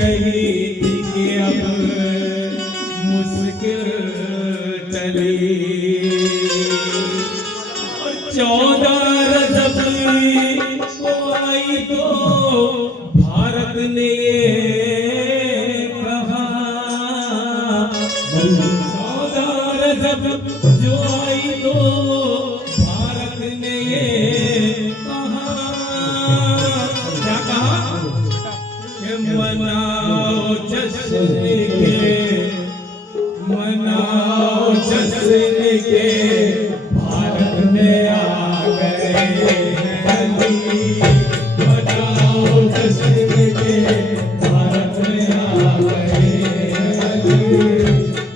रही थी कि अब मुश्किल टली। और 14 रजब को आई तो भारत ने ये कहा, 14 रजब जो आई तो भारत ने ये कहा, क्या कहा कि मनाओ जश्न के, मनाओ जश्न के, भारत में आ गए अली। मनाओ जश्न के, भारत में आ गए अली।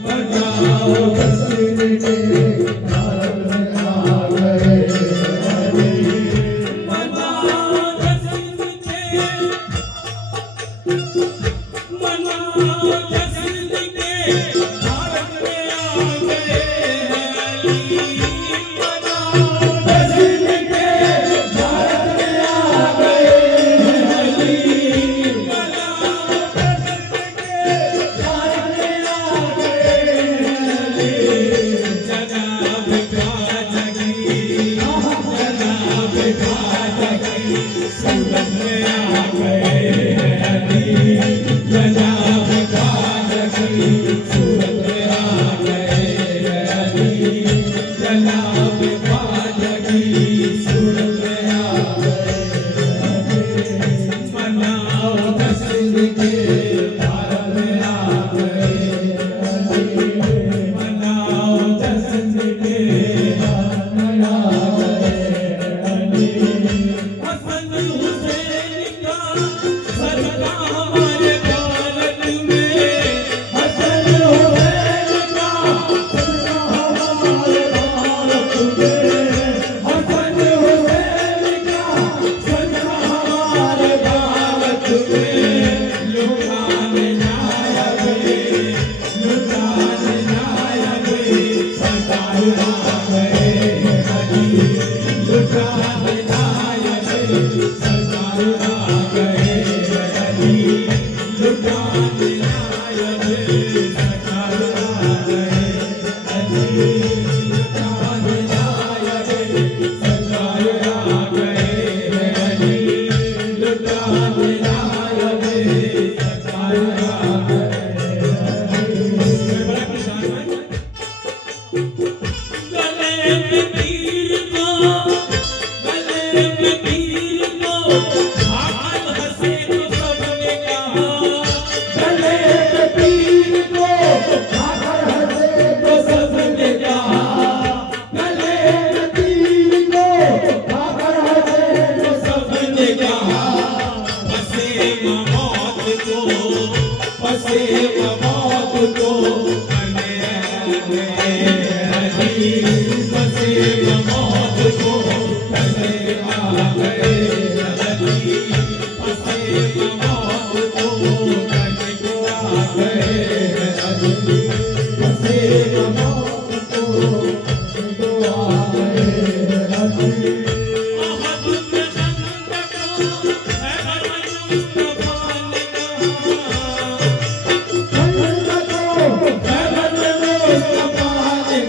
मनाओ जश्न के, भारत में आ गए अली। मनाओ जश्न के, मनाओ जश्न के, भारत में आ गए अली। मनाओ जश्न के, भारत में आ गए अली। मनाओ जश्न के, भारत में आ गए अली। जनाब ख्वाजा की, जनाब ख्वाजा की सूरत में आ गए अली। जनाब ख्वाजा की सूरत में आ गए अली। जनाब ख्वाजा की सूरत में आ गए अली। मनाओ जश्न के, भारत में आ गए अली। मनाओ जश्न के, भारत में आ गए अली। हसन हुसैन का सदका हमारे भारत में, हसन हुसैन का सदका हमारे भारत में, हसन हुसैन का सदका हमारे भारत में। लुटान नायक, लुटान नायक सरकार आ गए अली। लुटान नायक सरकार आ गए अली। लुटान नायक सरकार आ गए अली। लुटान नायक सरकार आ गए अली। लुटान नायक सरकार आ गए अली। बड़ा किसान भाई, गले में तीर को, गले में तीर को, हाथ हंसे तो सबने कहा। गले में तीर को, हाथ हंसे तो सबने कहा। गले में तीर को, हाथ हंसे तो सबने कहा। फंसे मौत को, फंसे मौत को, बने अली। फंसे मौत को, बने आ गए अली। फंसे मौत को, बने को आ गए अली। फंसे मौत को, बने को आ गए अली। अहद में खंदक है हर मुस्तफा ने कहा। खंदक है हर मुस्तफा ने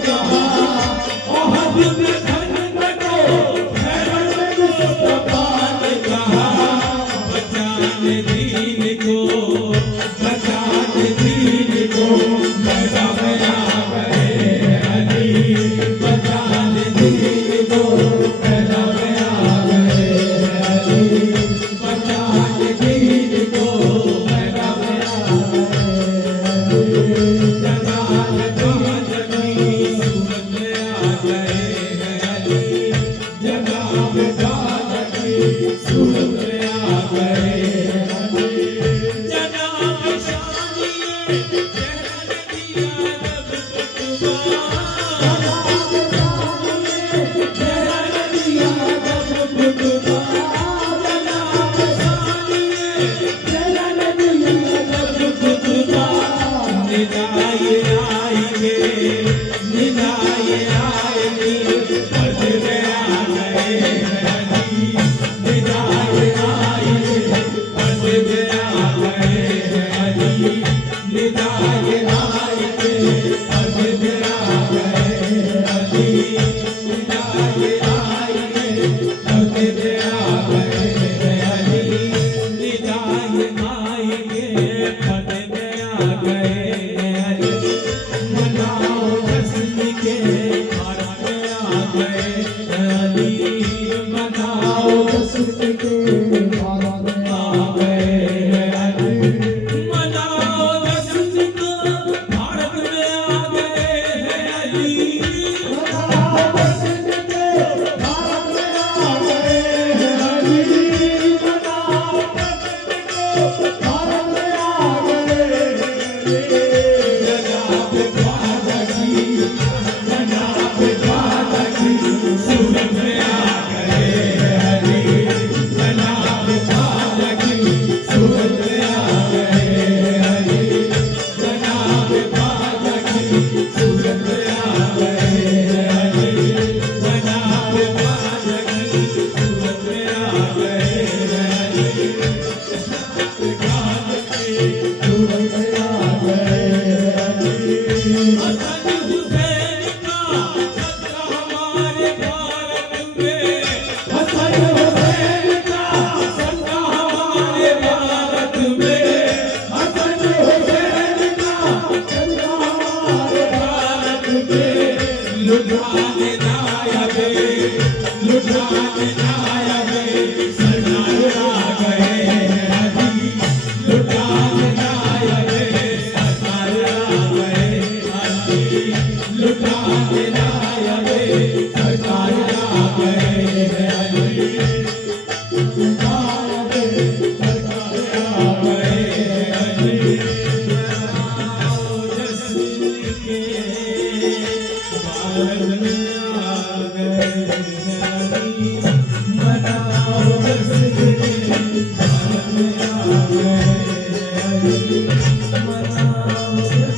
मना